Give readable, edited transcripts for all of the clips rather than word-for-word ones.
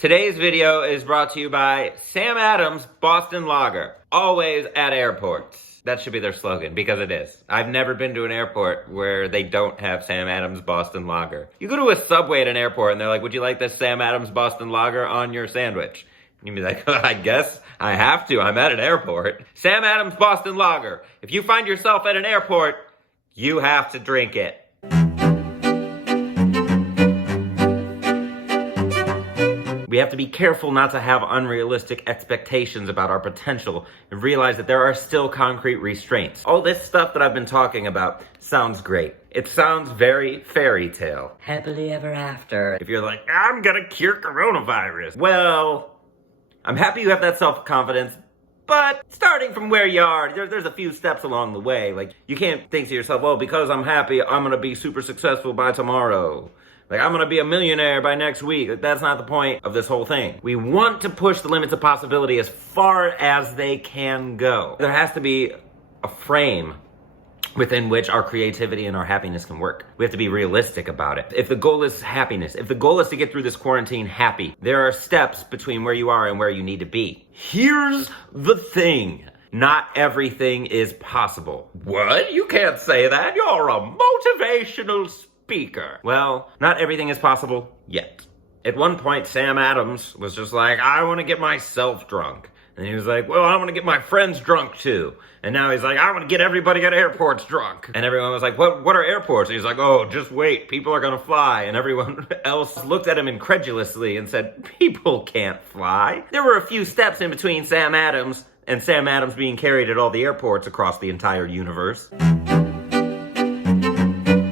Today's video is brought to you by Sam Adams Boston Lager. Always at airports. That should be their slogan, because it is. I've never been to an airport where they don't have Sam Adams Boston Lager. You go to a Subway at an airport and they're like, would you like this Sam Adams Boston Lager on your sandwich? And you'd be like, I guess I have to. I'm at an airport. Sam Adams Boston Lager. If you find yourself at an airport, you have to drink it. We have to be careful not to have unrealistic expectations about our potential and realize that there are still concrete restraints. All this stuff that I've been talking about sounds great. It sounds very fairy tale. Happily ever after. If you're like, I'm gonna cure coronavirus. Well, I'm happy you have that self-confidence, but starting from where you are, there's a few steps along the way. Like, you can't think to yourself, well, because I'm happy, I'm gonna be super successful by tomorrow. Like, I'm gonna be a millionaire by next week. That's not the point of this whole thing. We want to push the limits of possibility as far as they can go. There has to be a frame within which our creativity and our happiness can work. We have to be realistic about it. If the goal is happiness, if the goal is to get through this quarantine happy, there are steps between where you are and where you need to be. Here's the thing. Not everything is possible. What? You can't say that. You're a motivational speaker. Well, not everything is possible yet. At one point, Sam Adams was just like, I want to get myself drunk. And he was like, well, I want to get my friends drunk too. And now he's like, I want to get everybody at airports drunk. And everyone was like, what are airports? And he's like, oh, just wait, people are going to fly. And everyone else looked at him incredulously and said, people can't fly. There were a few steps in between Sam Adams and Sam Adams being carried at all the airports across the entire universe.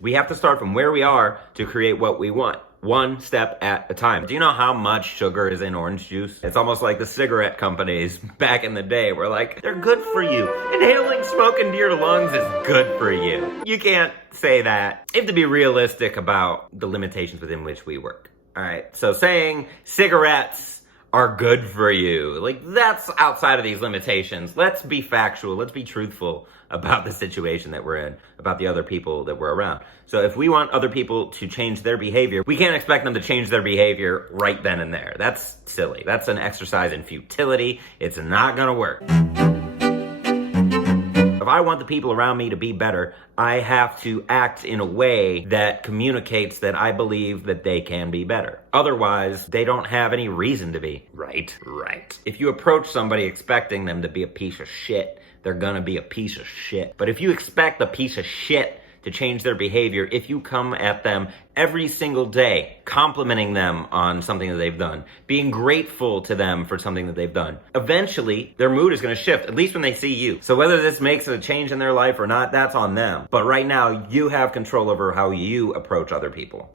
We have to start from where we are to create what we want. One step at a time. Do you know how much sugar is in orange juice? It's almost like the cigarette companies back in the day were like, they're good for you. Inhaling smoke into your lungs is good for you. You can't say that. You have to be realistic about the limitations within which we work. All right, so saying cigarettes are good for you, like, that's outside of these limitations. Let's be factual. Let's be truthful about the situation that we're in, about the other people that we're around. So if we want other people to change their behavior, we can't expect them to change their behavior right then and there. That's silly. That's an exercise in futility. It's not gonna work. If I want the people around me to be better, I have to act in a way that communicates that I believe that they can be better. Otherwise, they don't have any reason to be. Right. If you approach somebody expecting them to be a piece of shit, they're gonna be a piece of shit. But if you expect a piece of shit to change their behavior, if you come at them every single day, complimenting them on something that they've done, being grateful to them for something that they've done, eventually their mood is going to shift, at least when they see you. So whether this makes a change in their life or not, that's on them. But right now, you have control over how you approach other people.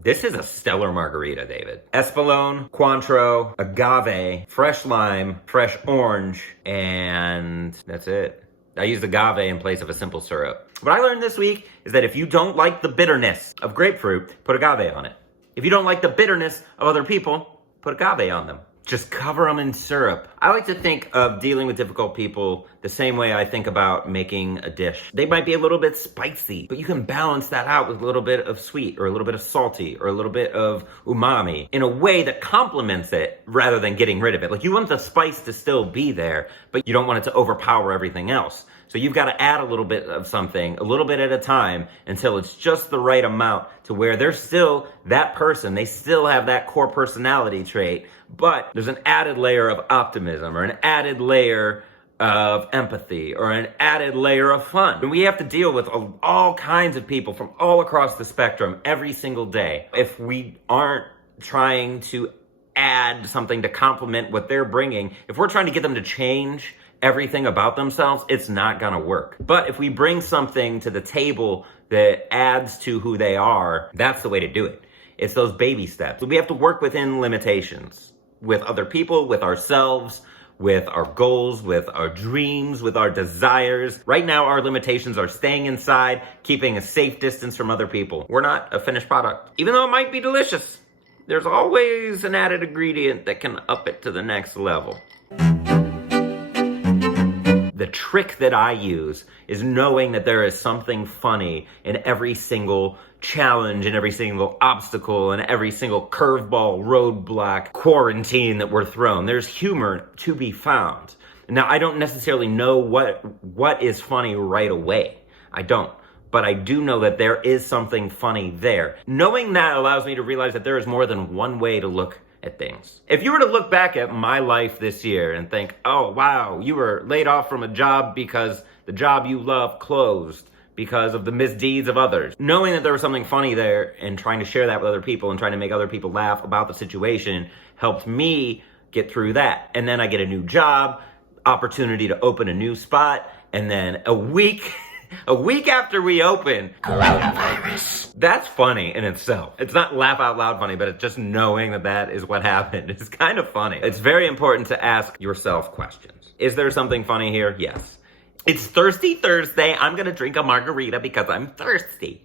This is a stellar margarita, David. Espolòn, Cointreau, agave, fresh lime, fresh orange, and that's it. I used agave in place of a simple syrup. What I learned this week is that if you don't like the bitterness of grapefruit, put agave on it. If you don't like the bitterness of other people, put agave on them. Just cover them in syrup. I like to think of dealing with difficult people the same way I think about making a dish. They might be a little bit spicy, but you can balance that out with a little bit of sweet or a little bit of salty or a little bit of umami in a way that complements it rather than getting rid of it. Like, you want the spice to still be there, but you don't want it to overpower everything else. So you've got to add a little bit of something, a little bit at a time, until it's just the right amount to where they're still that person. They still have that core personality trait, but there's an added layer of optimism or an added layer of empathy or an added layer of fun. And we have to deal with all kinds of people from all across the spectrum every single day. If we aren't trying to add something to complement what they're bringing, if we're trying to get them to change everything about themselves, it's not gonna work. But if we bring something to the table that adds to who they are, that's the way to do it. It's those baby steps. We have to work within limitations, with other people, with ourselves, with our goals, with our dreams, with our desires. Right now, our limitations are staying inside, keeping a safe distance from other people. We're not a finished product. Even though it might be delicious, there's always an added ingredient that can up it to the next level. The trick that I use is knowing that there is something funny in every single challenge, in every single obstacle, and every single curveball, roadblock, quarantine that we're thrown. There's humor to be found. Now, I don't necessarily know what is funny right away. I don't. But I do know that there is something funny there. Knowing that allows me to realize that there is more than one way to look at things. If you were to look back at my life this year and think, oh, wow, you were laid off from a job because the job you love closed because of the misdeeds of others. Knowing that there was something funny there and trying to share that with other people and trying to make other people laugh about the situation helped me get through that. And then I get a new job, opportunity to open a new spot, and then a week after we open, coronavirus. That's funny in itself. It's not laugh out loud funny, but it's just knowing that that is what happened. It's kind of funny. It's very important to ask yourself questions. Is there something funny here? Yes. It's Thirsty Thursday. I'm gonna drink a margarita because I'm thirsty.